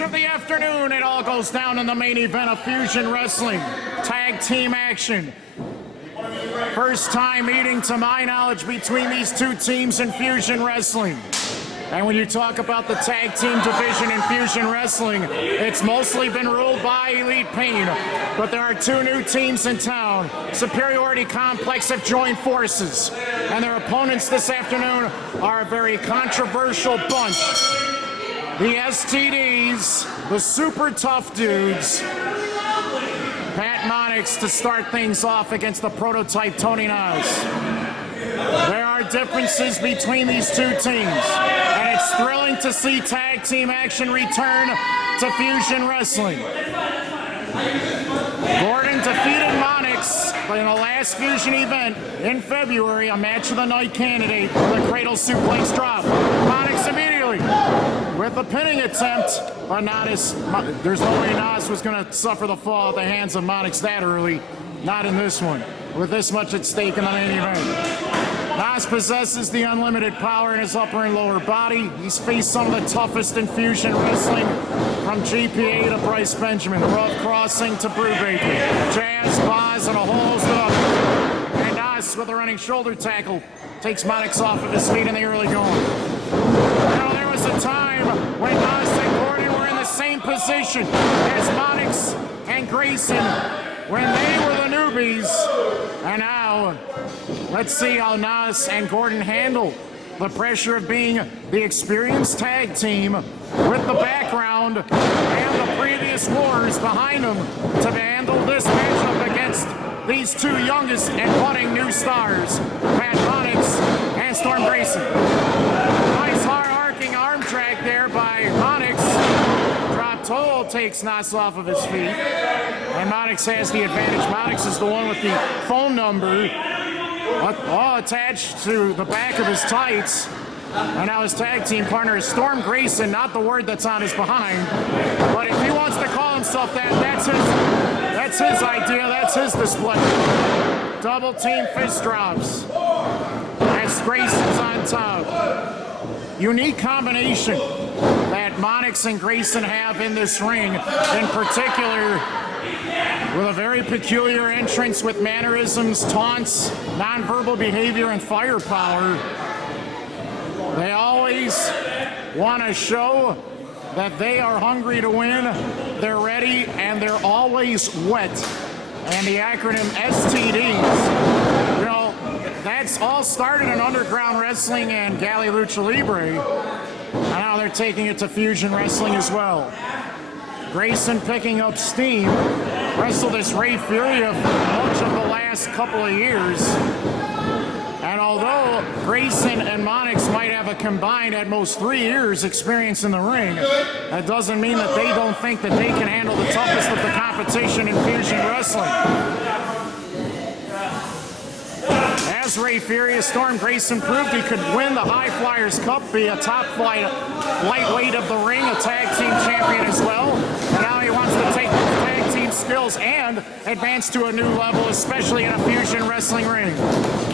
match of the afternoon. It all goes down in the main event of Fusion Wrestling. Tag team action. First time meeting, to my knowledge, between these two teams in Fusion Wrestling. And when you talk about the tag team division in Fusion Wrestling, it's mostly been ruled by Elite Pain. But there are two new teams in town. Superiority Complex have joined forces. And their opponents this afternoon are a very controversial bunch. The STDs, the super tough dudes. Pat Monix to start things off against the prototype Tony Nas. There are differences between these two teams, and it's thrilling to see tag team action return to Fusion Wrestling. Gordon defeated Monix in the last Fusion event in February, a match of the night candidate with a cradle suplex drop. Monix immediately with a pinning attempt, but there's no way Nas was going to suffer the fall at the hands of Monix that early. Not in this one, with this much at stake in the main event. Nas possesses the unlimited power in his upper and lower body. He's faced some of the toughest in Fusion Wrestling, from GPA to Bryce Benjamin, Rough Crossing to Brubaker, Jazz, Boz, and a whole host of others. And Nas, with a running shoulder tackle, takes Monix off of his feet in the early going. Now, there was a time when Nas and Gordon were in the same position as Monix and Grayson when they were the newbies. And now, let's see how Nas and Gordon handle the pressure of being the experienced tag team with the background and the previous wars behind them to handle this matchup against these two youngest and budding new stars, Pat Monix and Storm Grayson. Nice hard arcing arm drag there by Monix. Drop toe takes Nas off of his feet. And Monix has the advantage. Monix is the one with the phone number all attached to the back of his tights. And now his tag team partner is Storm Grayson, not the word that's on his behind. But if he wants to call himself that, that's his idea, that's his display. Double team fist drops as Grayson's on top. Unique combination that Monix and Grayson have in this ring, in particular with a very peculiar entrance with mannerisms, taunts, nonverbal behavior, and firepower. They always want to show that they are hungry to win, they're ready, and they're always wet. And the acronym STDs, you know, that's all started in underground wrestling and Galley Lucha Libre. And now they're taking it to Fusion Wrestling as well. Grayson picking up steam. Wrestled as Ray Fury of much of the last couple of years. And although Grayson and Monix might have a combined at most 3 years experience in the ring, that doesn't mean that they don't think that they can handle the toughest of the competition in Fusion Wrestling. As Ray Fury, as Storm Grayson proved he could win the High Flyers Cup, be a top flight lightweight of the ring, a tag team champion as well. And now he wants to take those tag team skills and advance to a new level, especially in a Fusion Wrestling ring.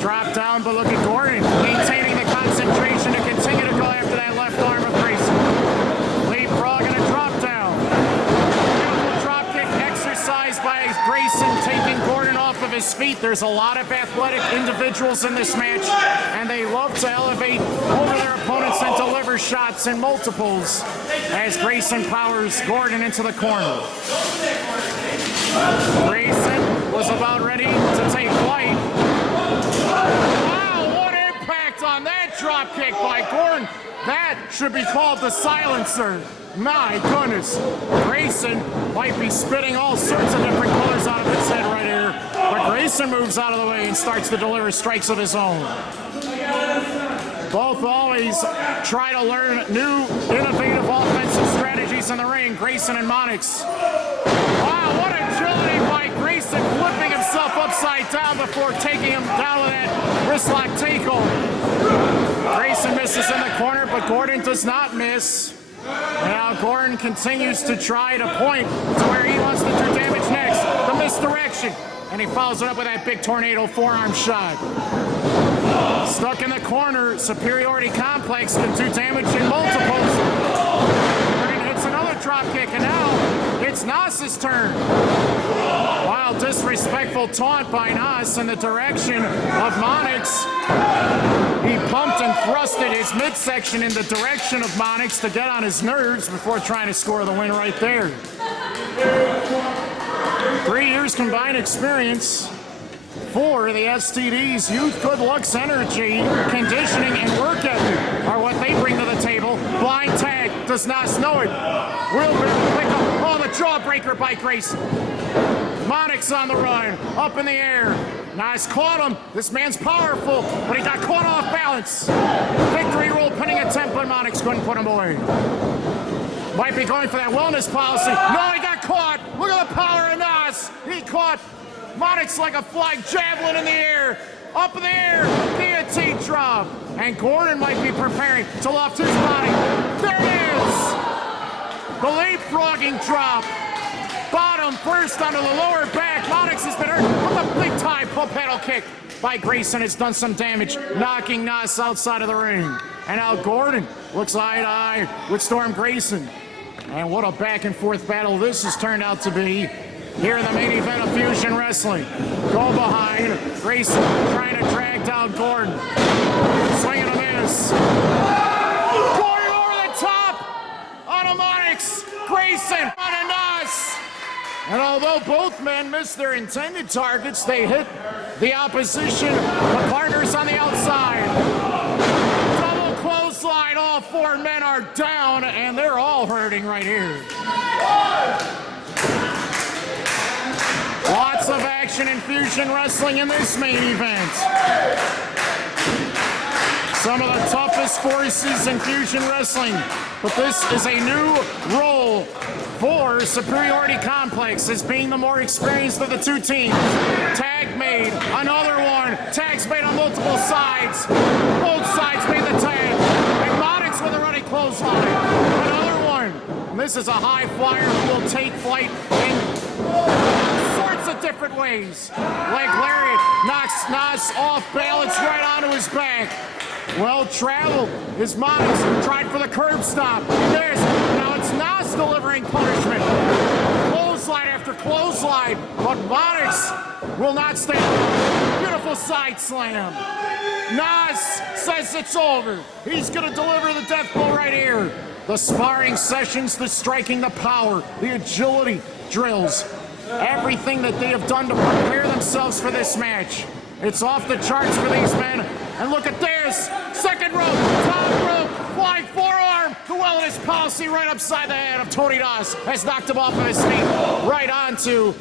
Drop down, but look at Gordon, maintaining the concentration to continue to go after that left arm of Grayson. Leapfrog and a drop down. Beautiful drop kick exercised by Grayson, taking Gordon off of his feet. There's a lot of athletic individuals in this match, and they love to elevate over their opponents and deliver shots in multiples as Grayson powers Gordon into the corner. Grayson was about ready to take flight. Wow, what impact on that drop kick by Gordon. That should be called the silencer. My goodness. Grayson might be spitting all sorts of different colors out of his head right here. But Grayson moves out of the way and starts to deliver strikes of his own. Both always try to learn new, innovative offensive strategies in the ring, Grayson and Monix. Wow, what agility by Grayson, flipping himself upside down before taking him down with that wristlock takeover. Grayson misses in the corner, but Gordon does not miss. And now Gordon continues to try to point to where he wants to do damage next. The misdirection. And he follows it up with that big tornado forearm shot. Stuck in the corner, Superiority Complex can do damage in multiples. Gordon hits another drop kick. Nas's turn. Wow, disrespectful taunt by Nas in the direction of Monix. He pumped and thrusted his midsection in the direction of Monix to get on his nerves before trying to score the win right there. 3 years combined experience for the STDs. Youth, good looks, energy, conditioning, and work ethic are what they bring to the table. Blind tag, does Nas know it? Wheelbarrow pick up, oh, the jawbreaker by Grayson. Monix on the run, up in the air. Nas caught him. This man's powerful, but he got caught off balance. Victory roll pinning attempt, but Monix couldn't put him away. Might be going for that wellness policy. No, he got caught. Look at the power of Nas. He caught Monix like a flying javelin in the air. Up in the air, guillotine drop. And Gordon might be preparing to loft his body. There it is. The leapfrogging drop. Bottom first onto the lower back. Monix has been hurt with a big time pump handle kick by Grayson. Has done some damage, knocking Nas outside of the ring. And now Gordon looks eye to eye with Storm Grayson. And what a back and forth battle this has turned out to be here in the main event of Fusion Wrestling. Go behind, Grayson trying to drag down Gordon. Swing and a miss. Gordon over the top on a Monix. Grayson on a Nas. And although both men missed their intended targets, they hit the opposition, the partners on the outside. Double clothesline, all 4 men are down, and they're all hurting right here. Lots of action in Fusion Wrestling in this main event. Some of the toughest forces in Fusion Wrestling, but this is a new role for Superiority Complex as being the more experienced of the two teams. Tag made, another one. Tags made on multiple sides. Both sides made the tag. And Monix with a running clothesline. Another one. And this is a high flyer who will take flight in sorts of different ways. Leg lariat knocks Nas off balance right onto his back. Well traveled is Monix. Tried for the curb stop. There's, now it's Nas delivering punishment. Clothesline after clothesline, but Monix will not stand. Beautiful side slam. Nas says it's over. He's gonna deliver the death blow right here. The sparring sessions, the striking, the power, the agility drills. Everything that they have done to prepare themselves for this match. It's off the charts for these men. And look at this. Second rope, top rope, flying forearm. The wellness policy right upside the head of Tony Nas has knocked him off of his feet. Right onto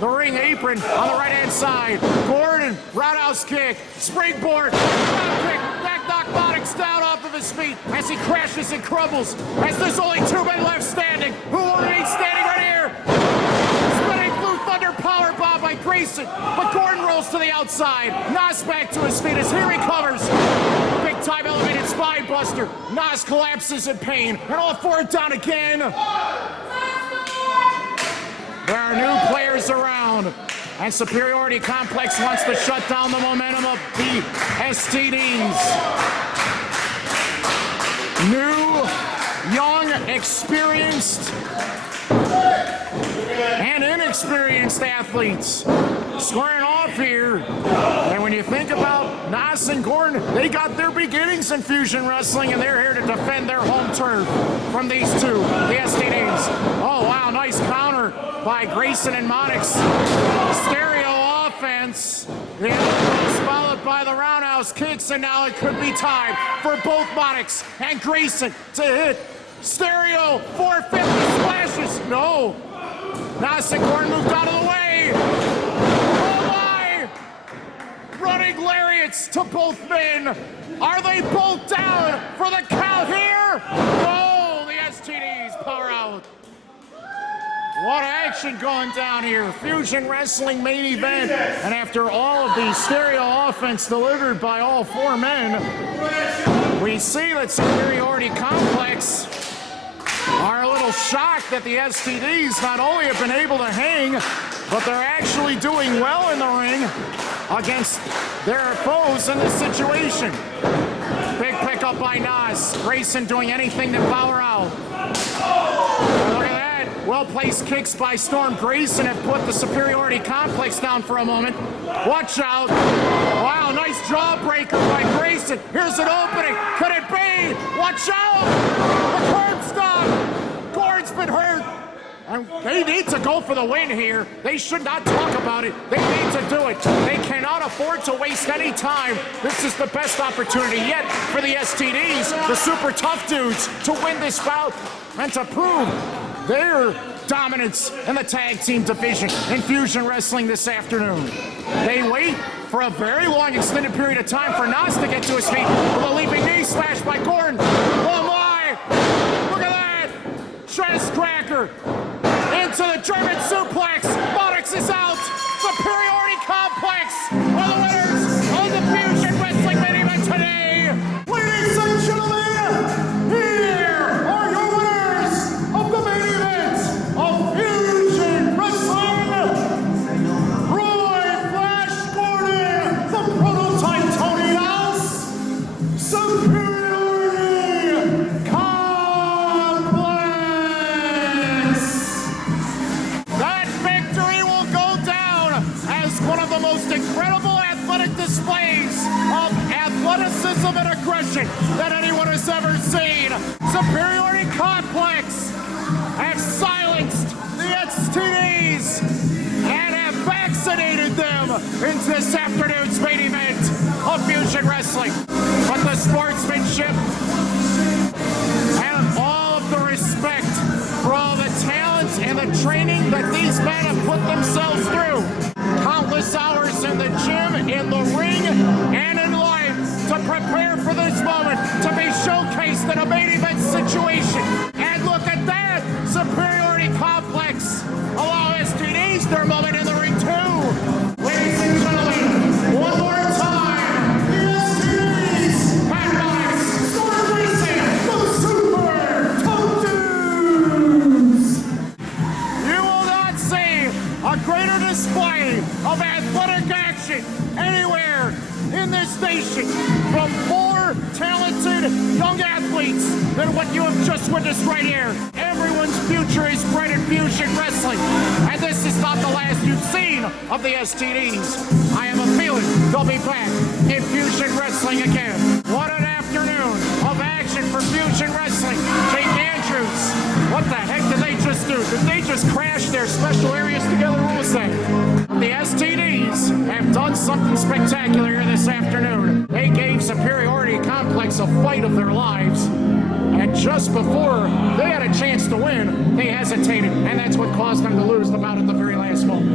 the ring apron on the right-hand side. Gordon, roundhouse kick, springboard, drop kick, back knock Monix down off of his feet as he crashes and crumbles. As there's only 2 men left standing. Who will remain standing right here? Spinning blue thunder power bomb by Grayson, but Gordon rolls to the outside. Nas back to his feet as he recovers. Big time elevated spine buster. Nas collapses in pain, and all 4 down again. There are new players around, and Superiority Complex wants to shut down the momentum of the STDs. New, young, experienced, and inexperienced athletes squaring off here. And when you think about Nas and Gordon, they got their beginnings in Fusion Wrestling, and they're here to defend their home turf from these two, the STDs. Oh, wow, nice counter by Grayson and Monix. Stereo offense. The elbows followed by the roundhouse kicks, and now it could be time for both Monix and Grayson to hit stereo 450 splashes. No. Nas and Gordon moved out of the way. Oh my! Running lariats to both men. Are they both down for the count here? No, the STDs power out. What action going down here. Fusion Wrestling main event. And after all of the stereo offense delivered by all 4 men, we see that Superiority Complex are a little shocked that the STDs not only have been able to hang, but they're actually doing well in the ring against their foes in this situation. Big pickup by Nas. Grayson doing anything to power out. Look at that. Well-placed kicks by Storm. Grayson have put the Superiority Complex down for a moment. Watch out. Wow, nice jawbreaker by Grayson. Here's an opening. Could it be? Watch out. The curb stop. Gord's been hurt. And they need to go for the win here. They should not talk about it. They need to do it. They cannot afford to waste any time. This is the best opportunity yet for the STDs, the super tough dudes, to win this bout and to prove their dominance in the tag team division in Fusion Wrestling this afternoon. They wait for a very long extended period of time for Nas to get to his feet with a leaping knee slash by Gordon. Oh my! Look at that! Chest cracker into the German suplex. Monix is out. Superiority Complex are the winners of the Fusion Wrestling main event today. Ladies and gentlemen, here are your winners of the main event of Fusion Wrestling. Roy Flash Gordon, the prototype Tony Nels, Superiority incredible athletic displays of athleticism and aggression that anyone has ever seen. Superiority Complex have silenced the STDs and have vaccinated them into this afternoon's main event of Fusion Wrestling. But the sportsmanship and all of the respect for all the talents and the training that these men have put themselves through. Countless hours in the gym, in the ring, and in life to prepare for this moment to be showcased in a main event situation. And look at that! Superiority Complex allow STDs their moment in the ring too. Ladies and gentlemen, one more time, the STDs, Pat Monix, Storm Grayson, the Super Tough Dudes. You will not see a greater display of athletic action anywhere in this nation from more talented young athletes than what you have just witnessed right here. Everyone's future is bright in Fusion Wrestling, and this is not the last you've seen of the STDs. I have a feeling they'll be back in Fusion Wrestling again. What an afternoon of action for Fusion Wrestling. Jake Andrews, what the heck did they just do? Did they just crash their special areas together? What was that? The STDs have done something spectacular here this afternoon. They gave Superiority Complex a fight of their lives, and just before they had a chance to win, they hesitated, and that's what caused them to lose the bout at the very last moment.